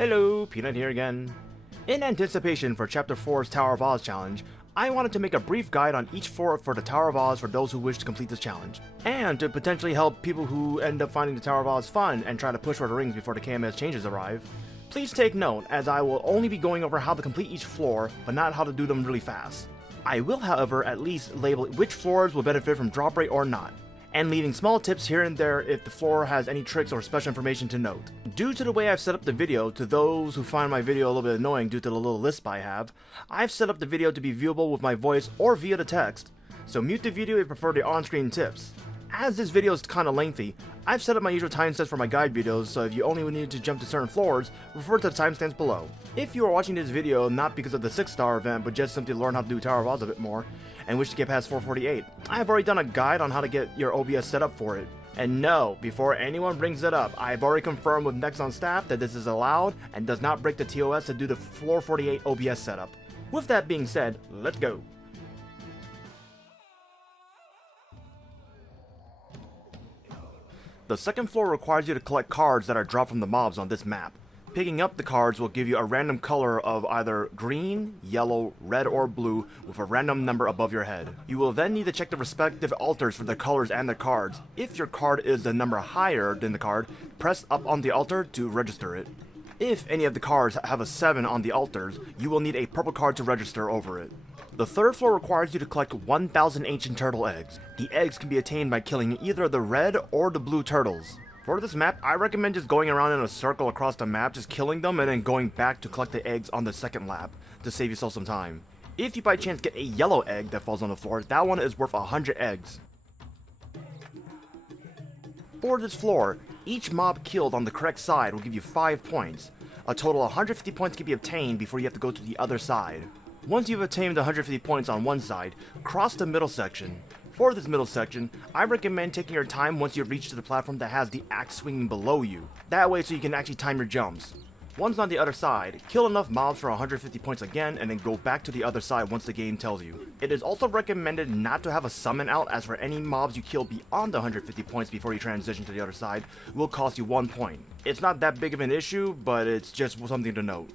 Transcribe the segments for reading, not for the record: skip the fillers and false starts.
Hello, Peanut here again. In anticipation for Chapter 4's Tower of Oz challenge, I wanted to make a brief guide on each floor for the Tower of Oz for those who wish to complete this challenge, and to potentially help people who end up finding the Tower of Oz fun and try to push for the rings before the KMS changes arrive. Please take note, as I will only be going over how to complete each floor, but not how to do them really fast. I will, however, at least label which floors will benefit from drop rate or not, and leaving small tips here and there if the floor has any tricks or special information to note. Due to the way I've set up the video, to those who find my video a little bit annoying due to the little lisp I have, I've set up the video to be viewable with my voice or via the text, so mute the video if you prefer the on-screen tips. As this video is kinda lengthy, I've set up my usual timestamps for my guide videos, so if you only need to jump to certain floors, refer to the timestamps below. If you are watching this video not because of the 6-star event, but just simply to learn how to do Tower of Oz a bit more, and wish to get past 448, I have already done a guide on how to get your OBS set up for it. And no, before anyone brings it up, I've already confirmed with Next on staff that this is allowed and does not break the TOS to do the 448 OBS setup. With that being said, let's go. The second floor requires you to collect cards that are dropped from the mobs on this map. Picking up the cards will give you a random color of either green, yellow, red, or blue with a random number above your head. You will then need to check the respective altars for the colors and the cards. If your card is the number higher than the card, press up on the altar to register it. If any of the cards have a 7 on the altars, you will need a purple card to register over it. The third floor requires you to collect 1,000 ancient turtle eggs. The eggs can be attained by killing either the red or the blue turtles. For this map, I recommend just going around in a circle across the map, just killing them and then going back to collect the eggs on the second lap, to save yourself some time. If you by chance get a yellow egg that falls on the floor, that one is worth 100 eggs. For this floor, each mob killed on the correct side will give you 5 points. A total of 150 points can be obtained before you have to go to the other side. Once you've attained 150 points on one side, cross the middle section. For this middle section, I recommend taking your time once you reach to the platform that has the axe swinging below you. That way so you can actually time your jumps. Once on the other side, kill enough mobs for 150 points again and then go back to the other side once the game tells you. It is also recommended not to have a summon out, as for any mobs you kill beyond the 150 points before you transition to the other side will cost you 1 point. It's not that big of an issue, but it's just something to note.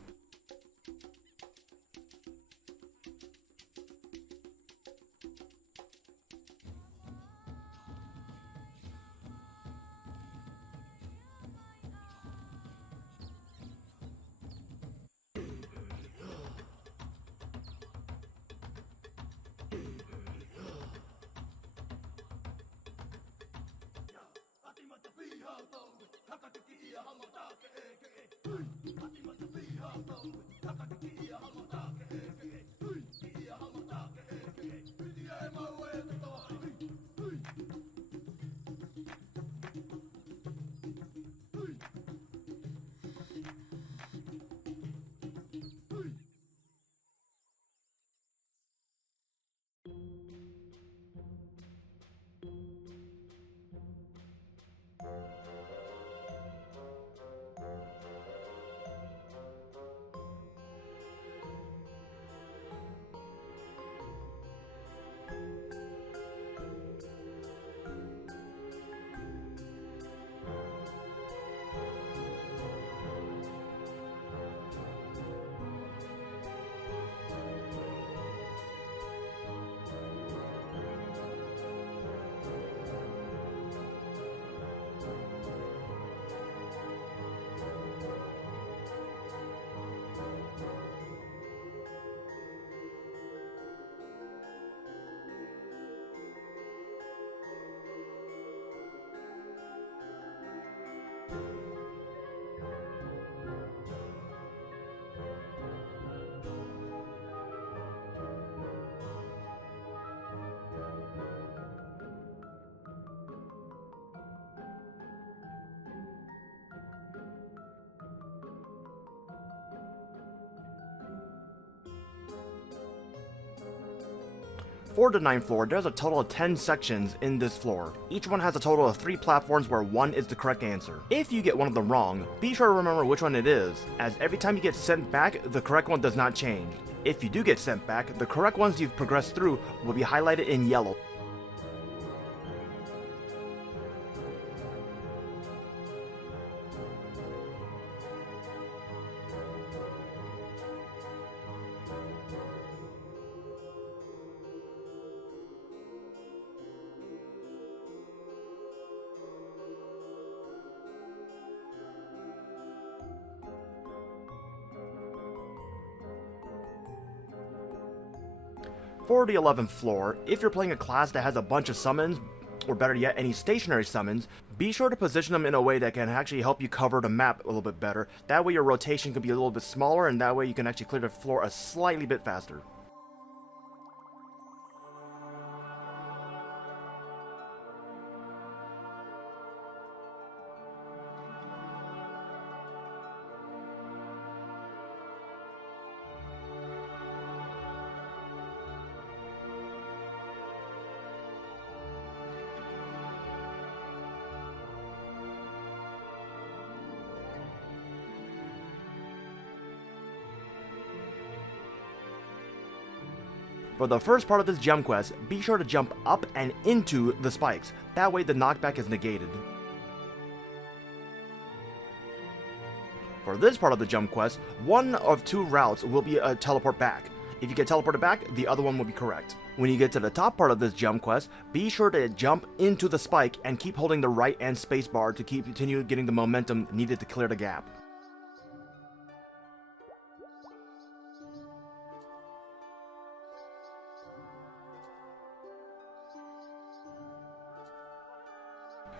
For the 9th floor, there's a total of 10 sections in this floor. Each one has a total of 3 platforms where 1 is the correct answer. If you get one of them wrong, be sure to remember which one it is, as every time you get sent back, the correct one does not change. If you do get sent back, the correct ones you've progressed through will be highlighted in yellow. For the 11th floor, if you're playing a class that has a bunch of summons, or better yet, any stationary summons, be sure to position them in a way that can actually help you cover the map a little bit better. That way your rotation can be a little bit smaller, and that way you can actually clear the floor a slightly bit faster. For the first part of this gem quest, be sure to jump up and into the spikes. That way the knockback is negated. For this part of the jump quest, one of two routes will be a teleport back. If you get teleported back, the other one will be correct. When you get to the top part of this jump quest, be sure to jump into the spike and keep holding the right and space bar to continue getting the momentum needed to clear the gap.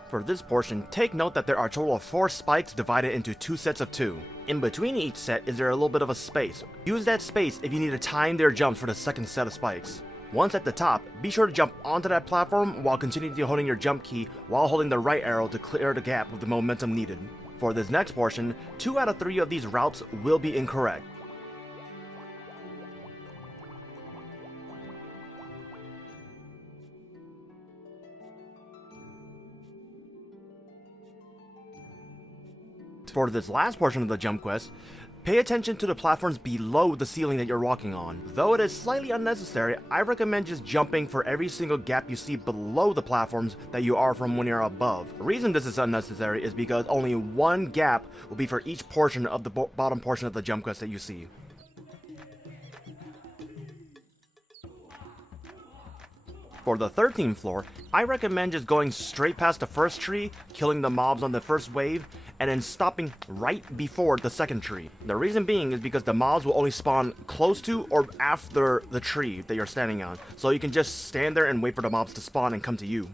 For this portion, take note that there are a total of 4 spikes divided into 2 sets of 2. In between each set is there a little bit of a space. Use that space if you need to time their jumps for the second set of spikes. Once at the top, be sure to jump onto that platform while continuing to holding your jump key while holding the right arrow to clear the gap with the momentum needed. For this next portion, 2 out of 3 of these routes will be incorrect. For this last portion of the jump quest, pay attention to the platforms below the ceiling that you're walking on. Though it is slightly unnecessary, I recommend just jumping for every single gap you see below the platforms that you are from when you're above. The reason this is unnecessary is because only one gap will be for each portion of the bottom portion of the jump quest that you see. For the 13th floor, I recommend just going straight past the first tree, killing the mobs on the first wave, and then stopping right before the second tree. The reason being is because the mobs will only spawn close to or after the tree that you're standing on, so you can just stand there and wait for the mobs to spawn and come to you.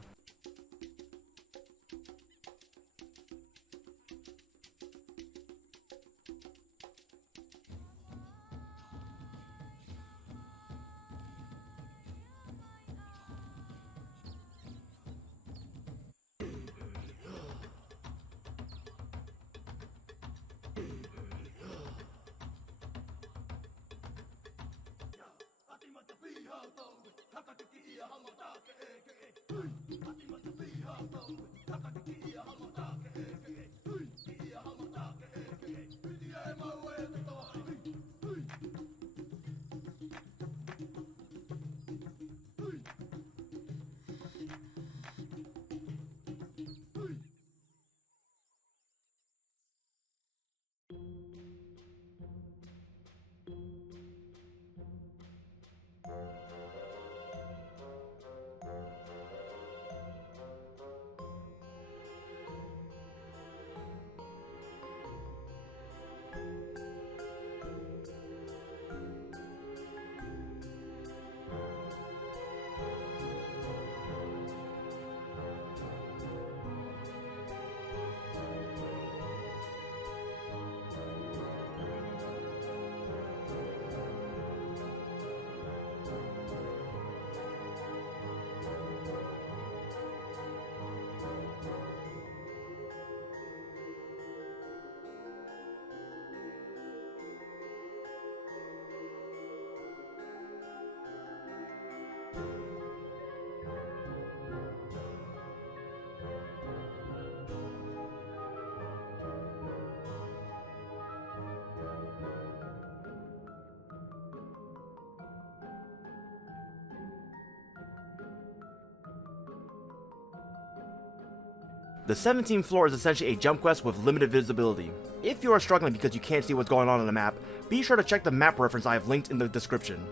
The 17th floor is essentially a jump quest with limited visibility. If you are struggling because you can't see what's going on the map, be sure to check the map reference I have linked in the description.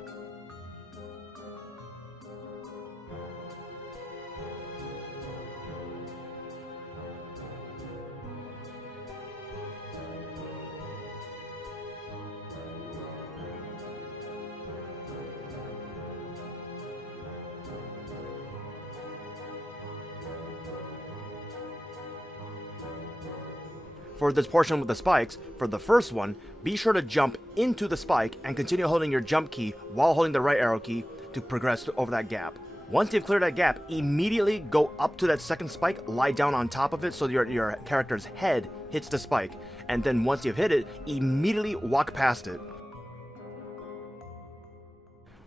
For this portion with the spikes, for the first one, be sure to jump into the spike and continue holding your jump key while holding the right arrow key to progress over that gap. Once you've cleared that gap, immediately go up to that second spike, lie down on top of it so your character's head hits the spike, and then once you've hit it, immediately walk past it.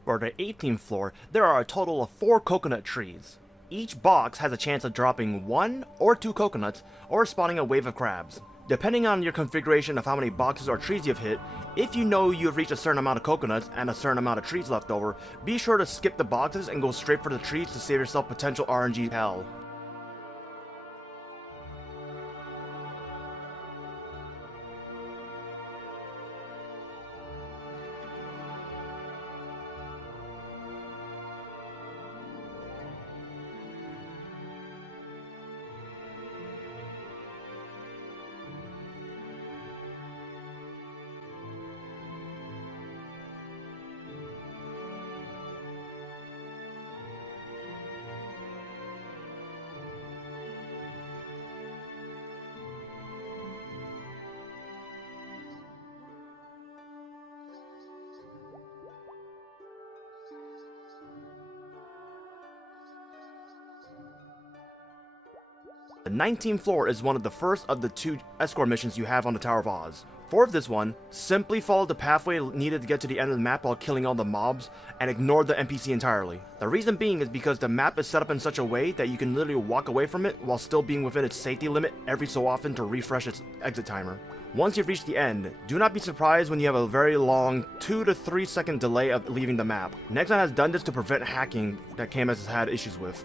For the 18th floor, there are a total of 4 coconut trees. Each box has a chance of dropping 1 or 2 coconuts or spawning a wave of crabs. Depending on your configuration of how many boxes or trees you've hit, if you know you've reached a certain amount of coconuts and a certain amount of trees left over, be sure to skip the boxes and go straight for the trees to save yourself potential RNG hell. The 19th floor is one of the first of the 2 escort missions you have on the Tower of Oz. For this one, simply follow the pathway needed to get to the end of the map while killing all the mobs, and ignore the NPC entirely. The reason being is because the map is set up in such a way that you can literally walk away from it while still being within its safety limit every so often to refresh its exit timer. Once you've reached the end, do not be surprised when you have a very long 2 to 3 second delay of leaving the map. Nexon has done this to prevent hacking that KMS has had issues with.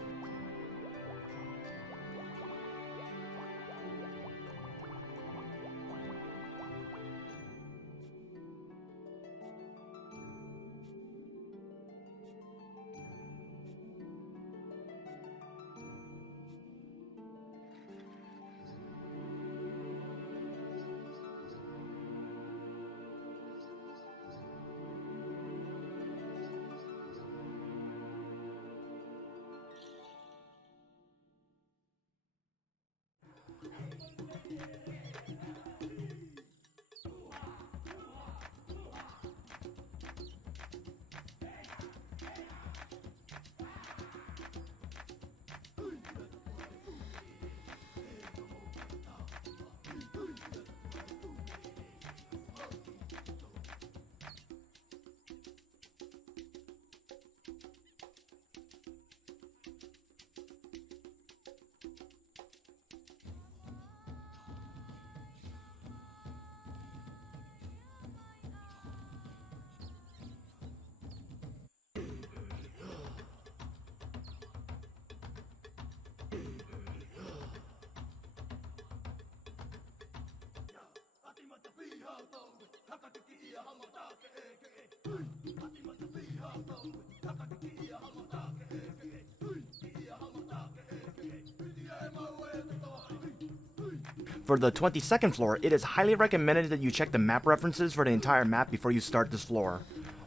For the 22nd floor, it is highly recommended that you check the map references for the entire map before you start this floor.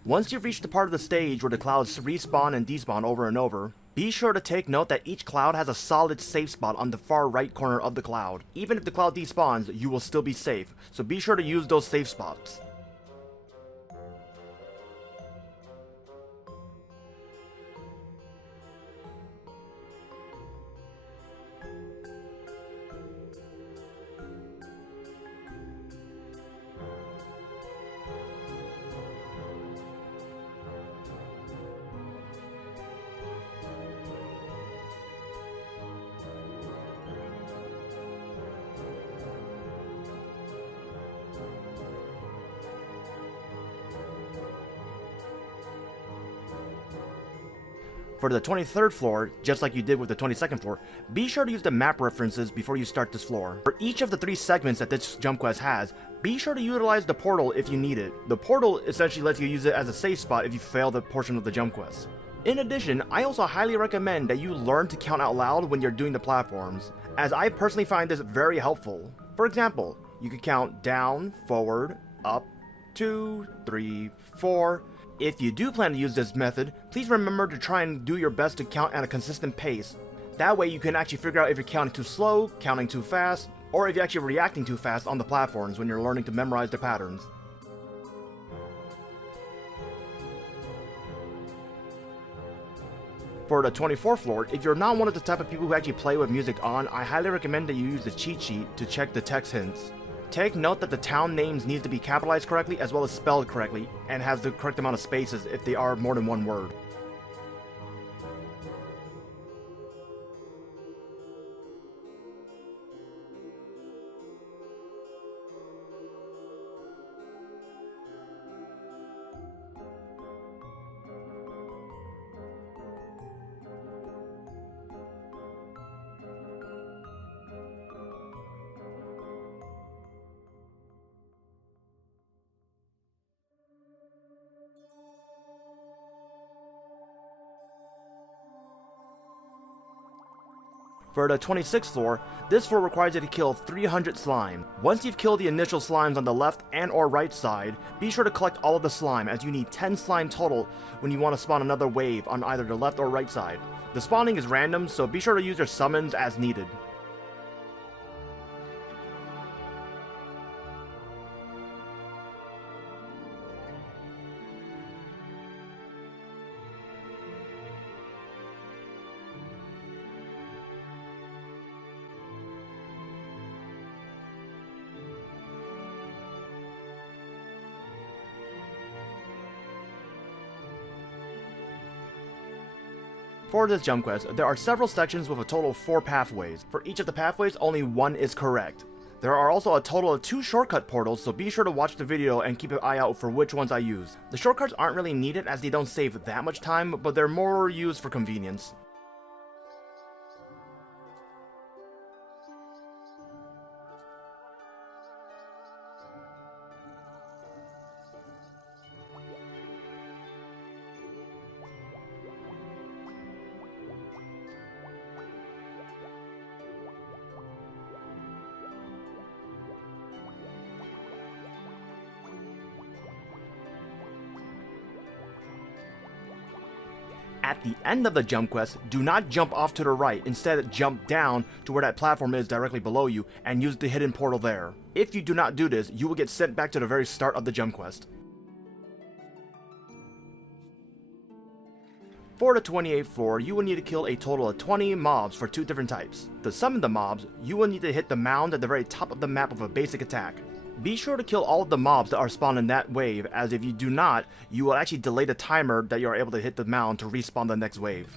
Once you've reached the part of the stage where the clouds respawn and despawn over and over, be sure to take note that each cloud has a solid safe spot on the far right corner of the cloud. Even if the cloud despawns, you will still be safe, so be sure to use those safe spots. For the 23rd floor, just like you did with the 22nd floor, be sure to use the map references before you start this floor. For each of the 3 segments that this jump quest has, be sure to utilize the portal if you need it. The portal essentially lets you use it as a safe spot if you fail the portion of the jump quest. In addition, I also highly recommend that you learn to count out loud when you're doing the platforms, as I personally find this very helpful. For example, you could count down, forward, up, 2, 3, 4. If you do plan to use this method, please remember to try and do your best to count at a consistent pace. That way you can actually figure out if you're counting too slow, counting too fast, or if you're actually reacting too fast on the platforms when you're learning to memorize the patterns. For the 24th floor, if you're not one of the type of people who actually play with music on, I highly recommend that you use the cheat sheet to check the text hints. Take note that the town names need to be capitalized correctly as well as spelled correctly, and has the correct amount of spaces if they are more than one word. For the 26th floor, this floor requires you to kill 300 slime. Once you've killed the initial slimes on the left and or right side, be sure to collect all of the slime, as you need 10 slime total when you want to spawn another wave on either the left or right side. The spawning is random, so be sure to use your summons as needed. For this jump quest, there are several sections with a total of 4 pathways. For each of the pathways, only one is correct. There are also a total of 2 shortcut portals, so be sure to watch the video and keep an eye out for which ones I use. The shortcuts aren't really needed as they don't save that much time, but they're more used for convenience. At the end of the jump quest, do not jump off to the right, instead jump down to where that platform is directly below you and use the hidden portal there. If you do not do this, you will get sent back to the very start of the jump quest. For the 28th floor, you will need to kill a total of 20 mobs for 2 different types. To summon the mobs, you will need to hit the mound at the very top of the map with a basic attack. Be sure to kill all of the mobs that are spawned in that wave, as if you do not, you will actually delay the timer that you are able to hit the mound to respawn the next wave.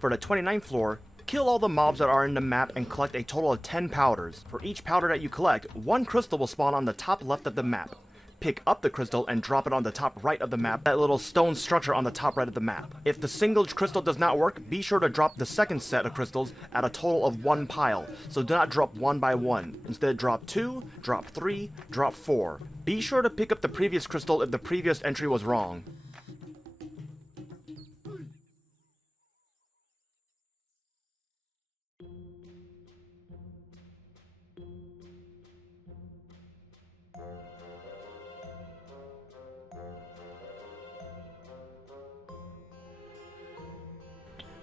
For the 29th floor, kill all the mobs that are in the map and collect a total of 10 powders. For each powder that you collect, 1 crystal will spawn on the top left of the map. Pick up the crystal and drop it on the top right of the map, that little stone structure on the top right of the map. If the single crystal does not work, be sure to drop the second set of crystals at a total of 1 pile, so do not drop 1 by 1. Instead drop 2, drop 3, drop 4. Be sure to pick up the previous crystal if the previous entry was wrong.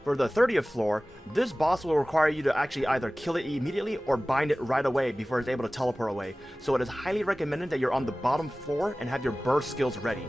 For the 30th floor, this boss will require you to actually either kill it immediately or bind it right away before it's able to teleport away, so it is highly recommended that you're on the bottom floor and have your burst skills ready.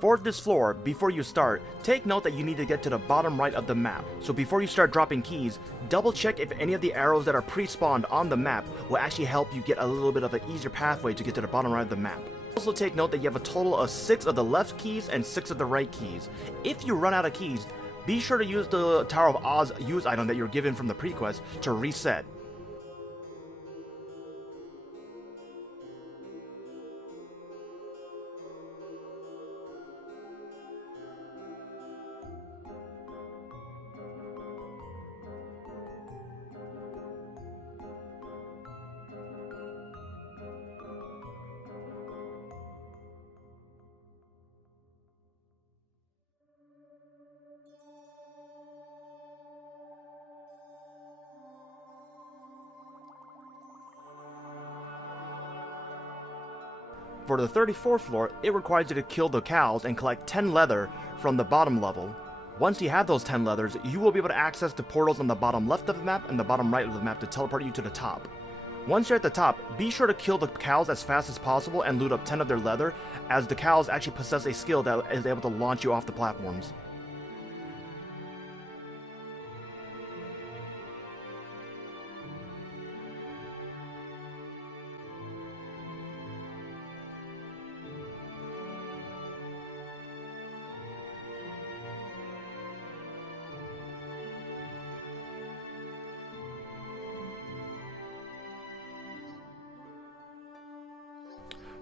For this floor, before you start, take note that you need to get to the bottom right of the map. So before you start dropping keys, double check if any of the arrows that are pre-spawned on the map will actually help you get a little bit of an easier pathway to get to the bottom right of the map. Also take note that you have a total of 6 of the left keys and 6 of the right keys. If you run out of keys, be sure to use the Tower of Oz use item that you're given from the pre-quest to reset. For the 34th floor, it requires you to kill the cows and collect 10 leather from the bottom level. Once you have those 10 leathers, you will be able to access the portals on the bottom left of the map and the bottom right of the map to teleport you to the top. Once you're at the top, be sure to kill the cows as fast as possible and loot up 10 of their leather, as the cows actually possess a skill that is able to launch you off the platforms.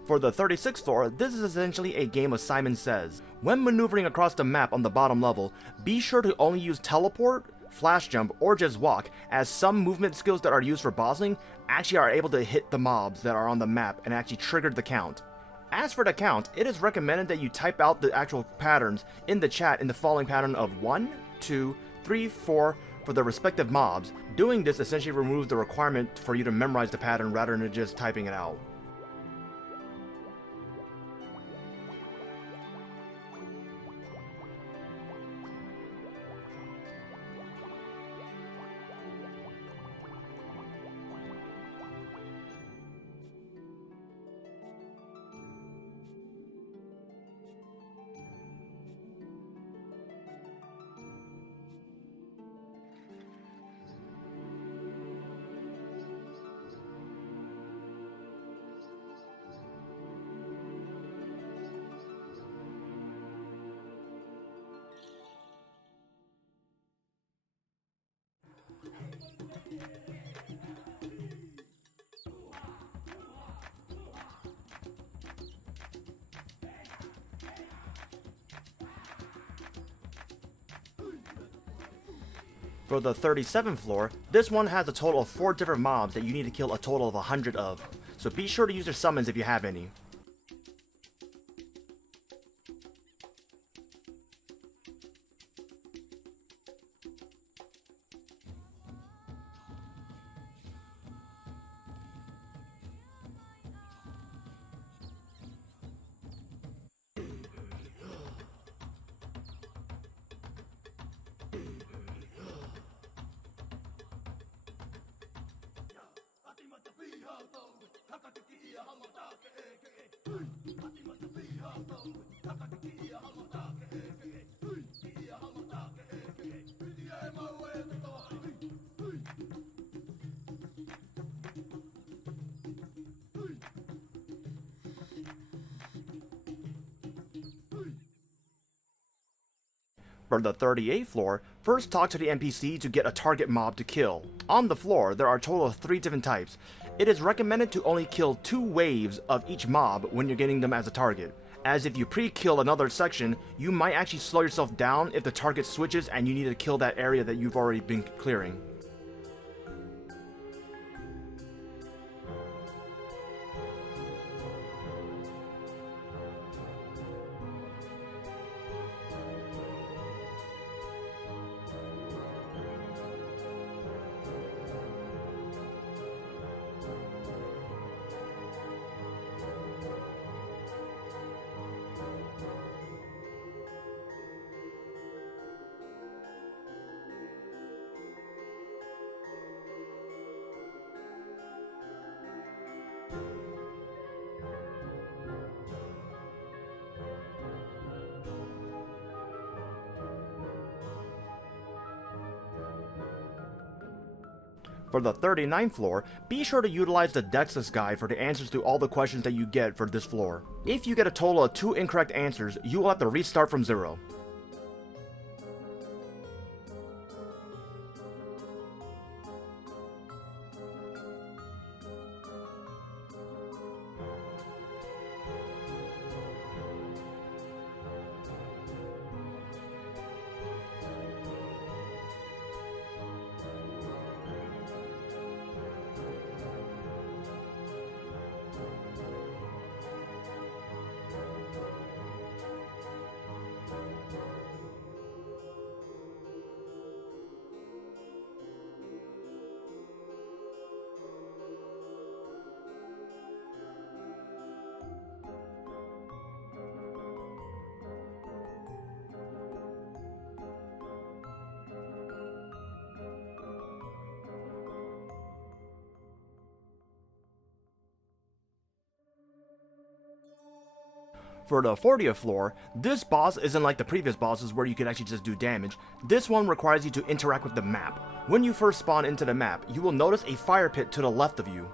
For the 36th floor, this is essentially a game of Simon Says. When maneuvering across the map on the bottom level, be sure to only use teleport, flash jump, or just walk, as some movement skills that are used for bossing actually are able to hit the mobs that are on the map and actually trigger the count. As for the count, it is recommended that you type out the actual patterns in the chat in the following pattern of 1, 2, 3, 4 for the respective mobs. Doing this essentially removes the requirement for you to memorize the pattern rather than just typing it out. For the 37th floor, this one has a total of 4 different mobs that you need to kill a total of 100 of, so be sure to use your summons if you have any. For the 38th floor, first talk to the NPC to get a target mob to kill. On the floor, there are a total of 3 different types. It is recommended to only kill 2 waves of each mob when you're getting them as a target, as if you pre-kill another section, you might actually slow yourself down if the target switches and you need to kill that area that you've already been clearing. For the 39th floor, be sure to utilize the Dexus guide for the answers to all the questions that you get for this floor. If you get a total of 2 incorrect answers, you will have to restart from 0. For the 40th floor, this boss isn't like the previous bosses where you can actually just do damage. This one requires you to interact with the map. When you first spawn into the map, you will notice a fire pit to the left of you.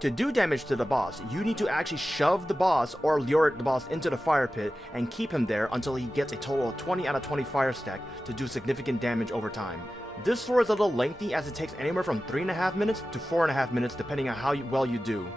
To do damage to the boss, you need to actually shove the boss or lure the boss into the fire pit and keep him there until he gets a total of 20 out of 20 fire stack to do significant damage over time. This floor is a little lengthy as it takes anywhere from 3.5 minutes to 4.5 minutes depending on how well you do.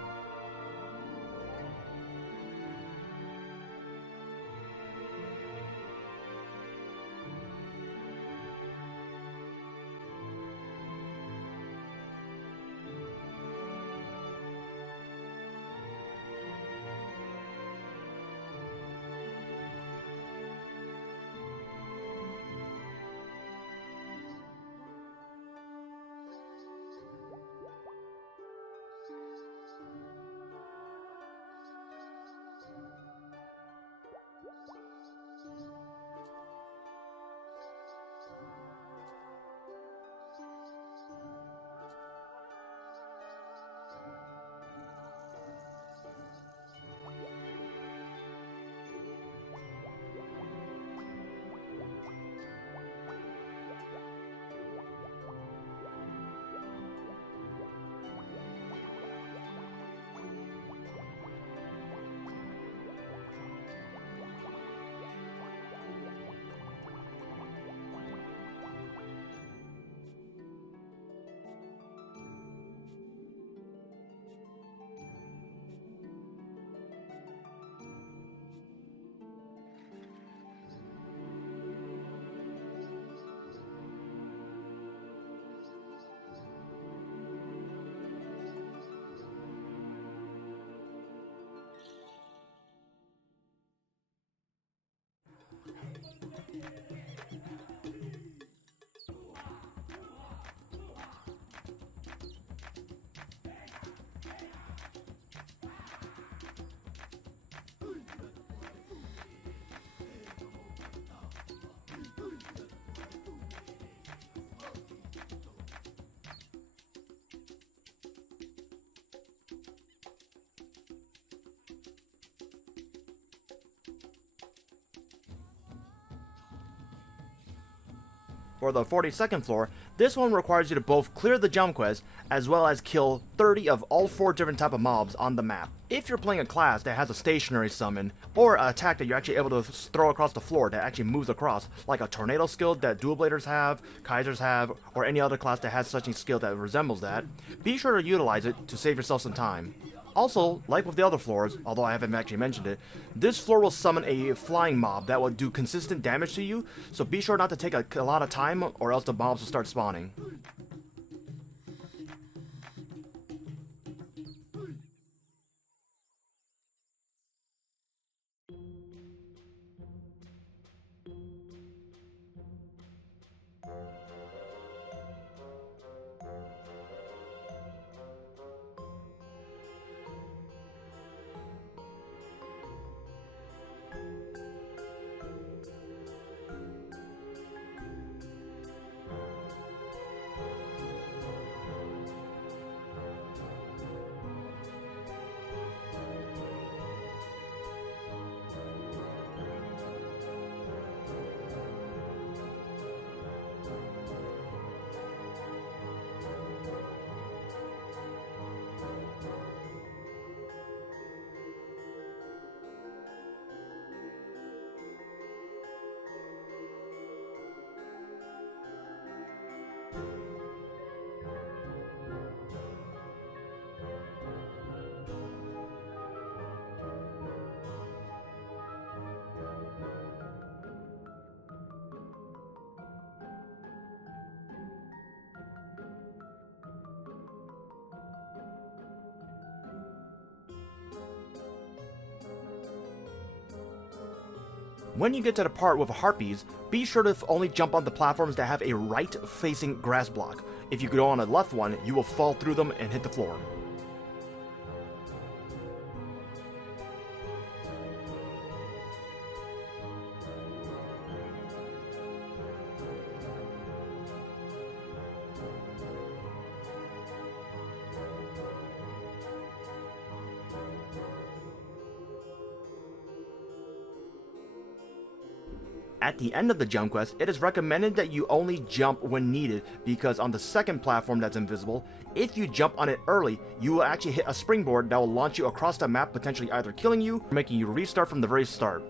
For the 42nd floor, this one requires you to both clear the jump quest as well as kill 30 of all 4 different type of mobs on the map. If you're playing a class that has a stationary summon, or an attack that you're actually able to throw across the floor that actually moves across, like a tornado skill that dual bladers have, Kaisers have, or any other class that has such a skill that resembles that, be sure to utilize it to save yourself some time. Also, like with the other floors, although I haven't actually mentioned it, this floor will summon a flying mob that will do consistent damage to you, so be sure not to take a lot of time or else the mobs will start spawning. When you get to the part with harpies, be sure to only jump on the platforms that have a right-facing grass block. If you go on a left one, you will fall through them and hit the floor. At the end of the jump quest, it is recommended that you only jump when needed, because on the second platform that's invisible, if you jump on it early, you will actually hit a springboard that will launch you across the map, potentially either killing you or making you restart from the very start.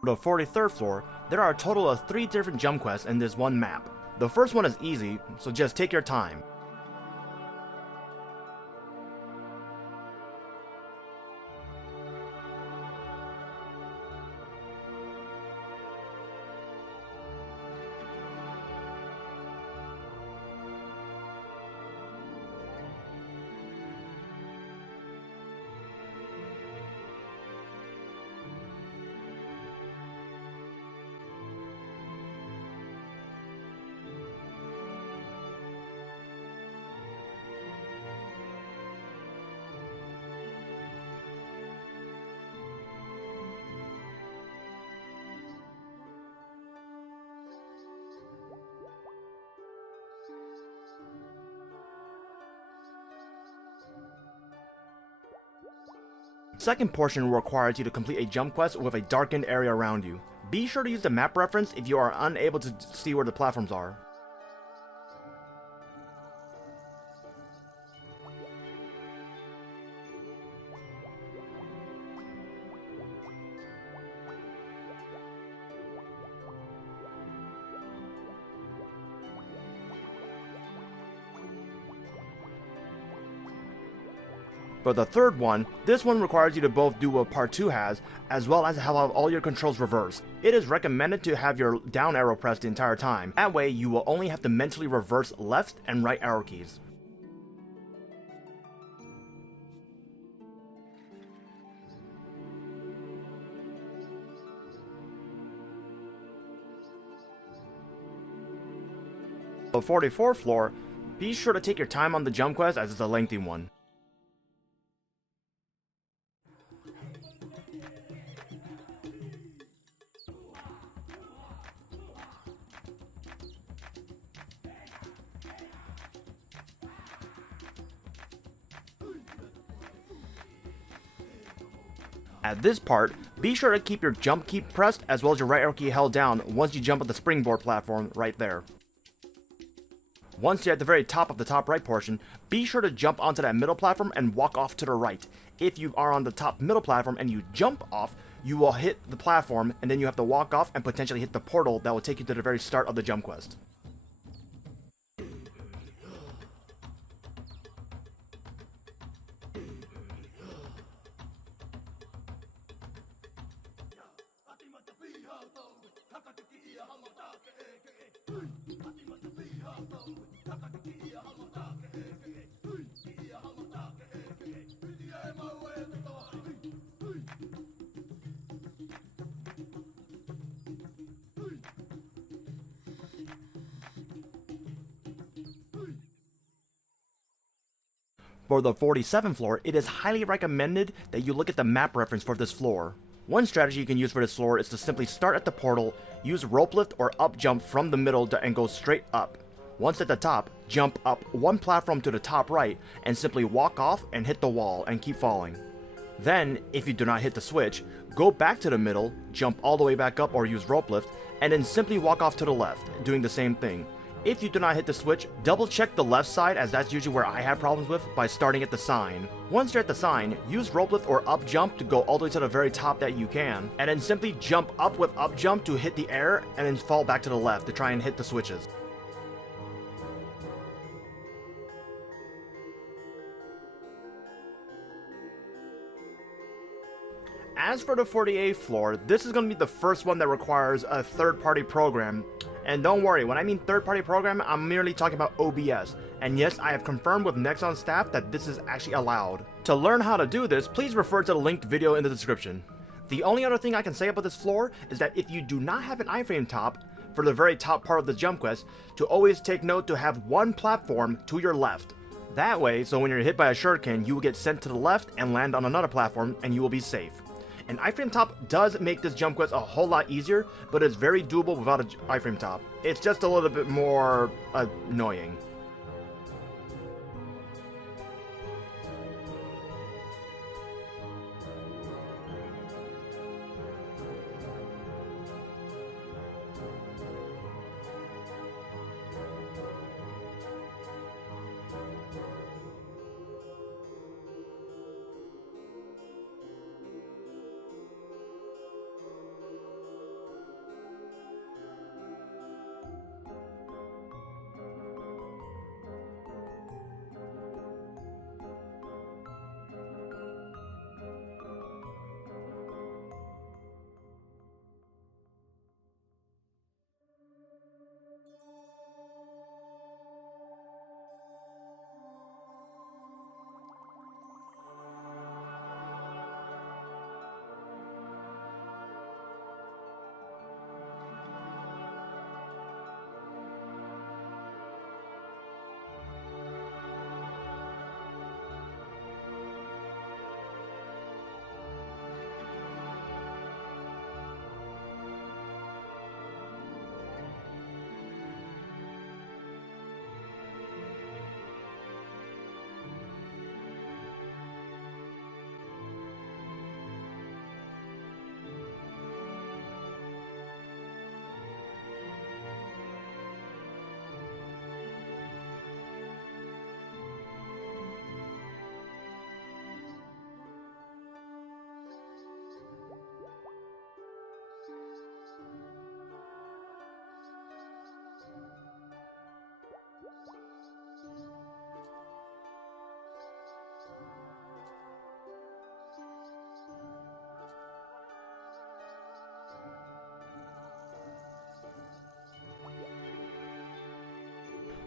For the 43rd floor, there are a total of 3 different jump quests in this one map. The first one is easy, so just take your time. Second portion requires you to complete a jump quest with a darkened area around you. Be sure to use the map reference if you are unable to see where the platforms are. For the third one, this one requires you to both do what part 2 has, as well as have all your controls reversed. It is recommended to have your down arrow pressed the entire time. That way, you will only have to mentally reverse left and right arrow keys. For the 44th floor, be sure to take your time on the jump quest as it's a lengthy one. At this part, be sure to keep your jump key pressed as well as your right arrow key held down once you jump on the springboard platform right there. Once you're at the very top of the top right portion, be sure to jump onto that middle platform and walk off to the right. If you are on the top middle platform and you jump off, you will hit the platform and then you have to walk off and potentially hit the portal that will take you to the very start of the jump quest. For the 47th floor, it is highly recommended that you look at the map reference for this floor. One strategy you can use for this floor is to simply start at the portal, use rope lift or up jump from the middle and go straight up. Once at the top, jump up one platform to the top right and simply walk off and hit the wall and keep falling. Then, if you do not hit the switch, go back to the middle, jump all the way back up or use rope lift, and then simply walk off to the left, doing the same thing. If you do not hit the switch, double check the left side, as that's usually where I have problems with, by starting at the sign. Once you're at the sign, use rope lift or up jump to go all the way to the very top that you can, and then simply jump up with up jump to hit the air, and then fall back to the left to try and hit the switches. As for the 48th floor, this is going to be the first one that requires a third-party program. And don't worry, when I mean third-party program, I'm merely talking about OBS. And yes, I have confirmed with Nexon staff that this is actually allowed. To learn how to do this, please refer to the linked video in the description. The only other thing I can say about this floor is that if you do not have an iframe top, for the very top part of the jump quest, to always take note to have one platform to your left. That way, so when you're hit by a shuriken, you will get sent to the left and land on another platform, and you will be safe. An iframe top does make this jump quest a whole lot easier, but it's very doable without an iframe top. It's just a little bit more annoying.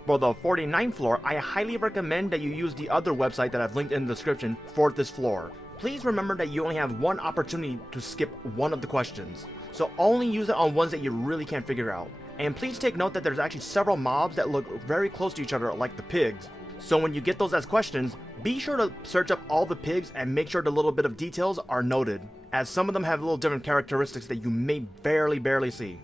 For the 49th floor, I highly recommend that you use the other website that I've linked in the description for this floor. Please remember that you only have one opportunity to skip one of the questions, so only use it on ones that you really can't figure out. And please take note that there's actually several mobs that look very close to each other, like the pigs. So when you get those as questions, be sure to search up all the pigs and make sure the little bit of details are noted, as some of them have little different characteristics that you may barely see.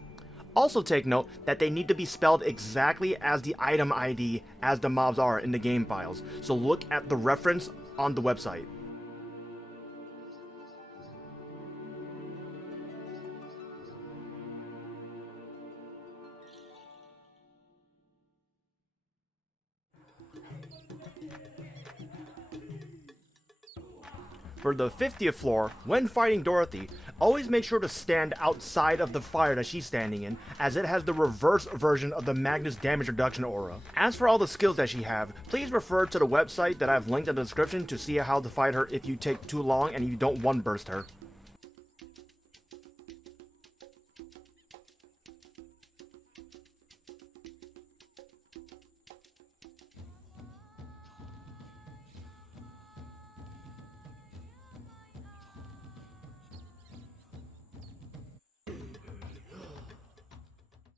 Also take note that they need to be spelled exactly as the item ID as the mobs are in the game files, so look at the reference on the website. For the 50th floor, when fighting Dorothy, always make sure to stand outside of the fire that she's standing in, as it has the reverse version of the Magnus damage reduction aura. As for all the skills that she have, please refer to the website that I've linked in the description to see how to fight her if you take too long and you don't one burst her.